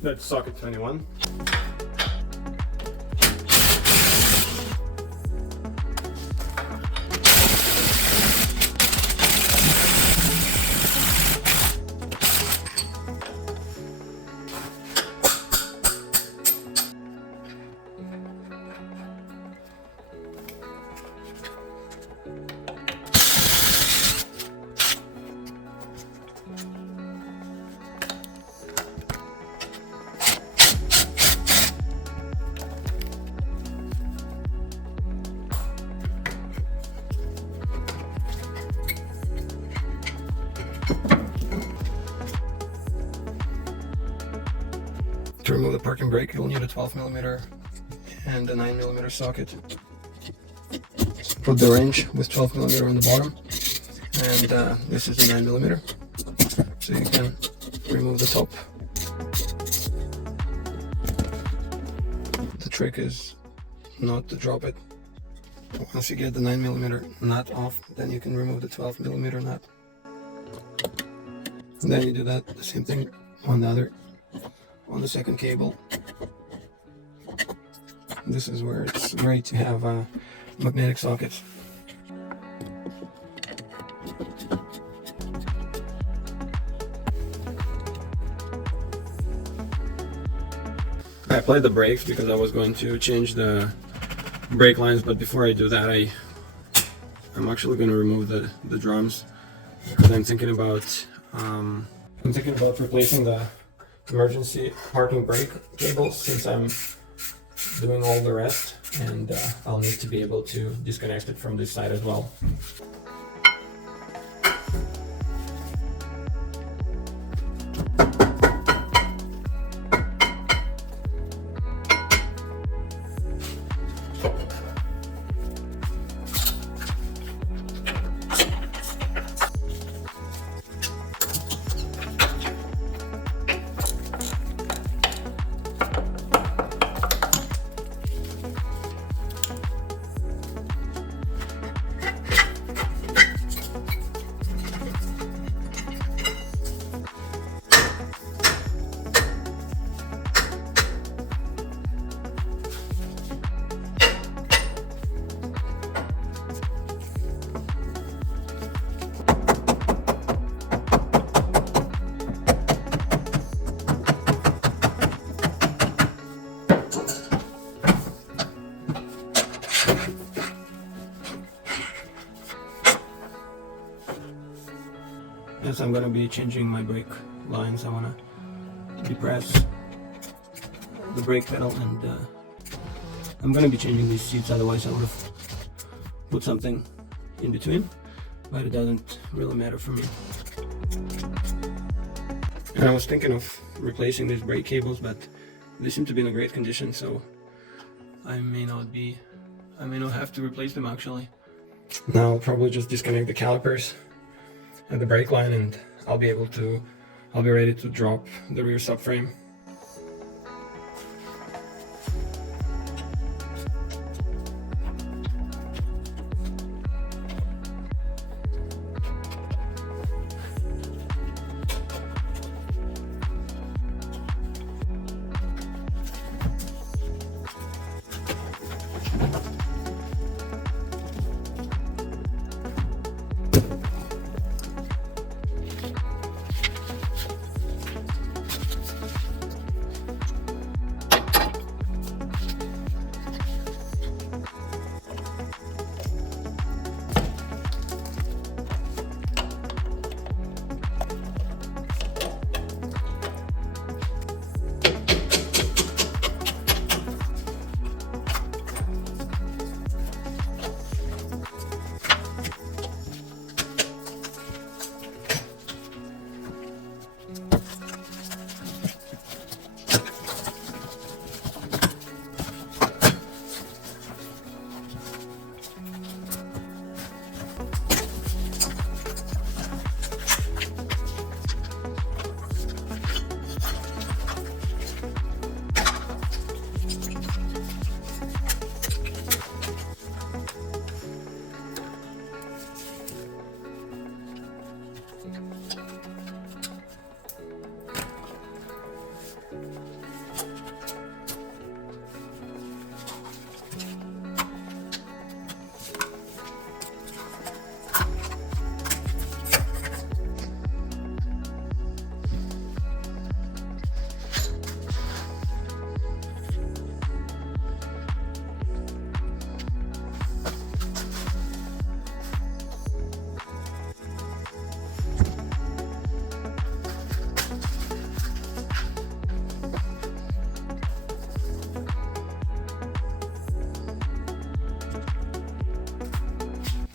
That's socket 21. To remove the parking brake, you'll need a 12mm and a 9mm socket. Put the wrench with 12mm on the bottom, and this is a 9mm, so you can remove the top. The trick is not to drop it. Once you get the 9mm nut off, then you can remove the 12mm nut. And then you do that, the same thing on the second cable. This is where it's great to have magnetic sockets. I applied the brakes because I was going to change the brake lines, but before I do that, I'm actually going to remove the drums, because I'm thinking about replacing the emergency parking brake cables, since I'm doing all the rest, and I'll need to be able to disconnect it from this side as well. As I'm gonna be changing my brake lines, I wanna depress the brake pedal, and I'm gonna be changing these seats, otherwise I would have put something in between, but it doesn't really matter for me. And I was thinking of replacing these brake cables, but they seem to be in a great condition, so I may not have to replace them actually. Now I'll probably just disconnect the calipers and the brake line, and I'll be ready to drop the rear subframe.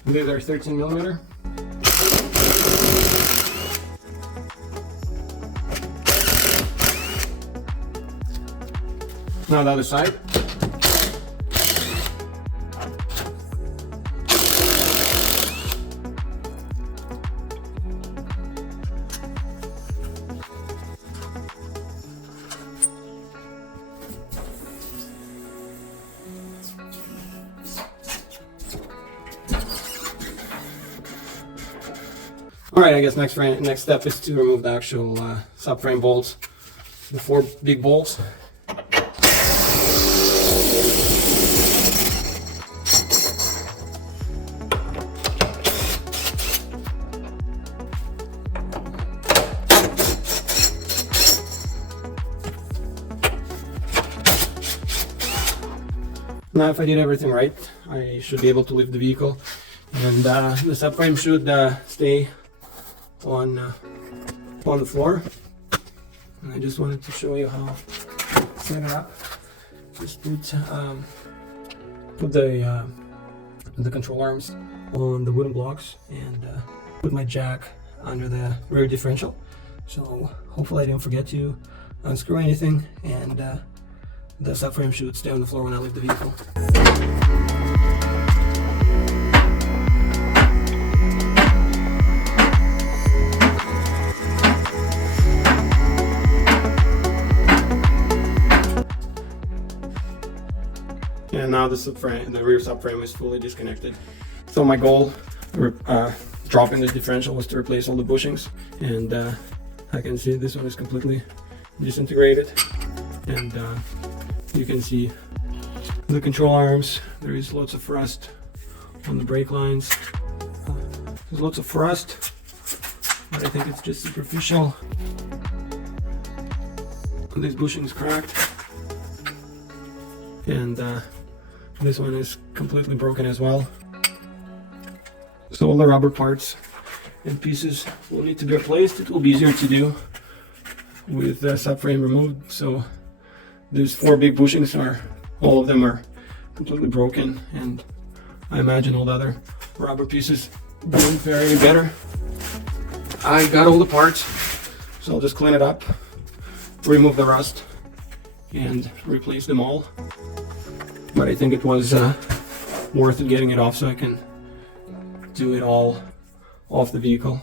These are 13mm. Now the other side. Alright, I guess next step is to remove the actual subframe bolts, the 4 big bolts. Now if I did everything right, I should be able to lift the vehicle, and the subframe should stay on the floor. And I just wanted to show you how to set it up. Just put the control arms on the wooden blocks and put my jack under the rear differential. So hopefully I didn't forget to unscrew anything, and the subframe should stay on the floor when I leave the vehicle. And now the rear subframe is fully disconnected. So my goal dropping this differential was to replace all the bushings, and I can see this one is completely disintegrated, and you can see the control arms. There is lots of rust on the brake lines. There's lots of rust, but I think it's just superficial. This bushing is cracked, and this one is completely broken as well. So all the rubber parts and pieces will need to be replaced. It will be easier to do with the subframe removed. So these 4 big bushings all of them are completely broken, and I imagine all the other rubber pieces won't fare any better. I got all the parts, so I'll just clean it up, remove the rust, and replace them all. But I think it was worth it getting it off so I can do it all off the vehicle.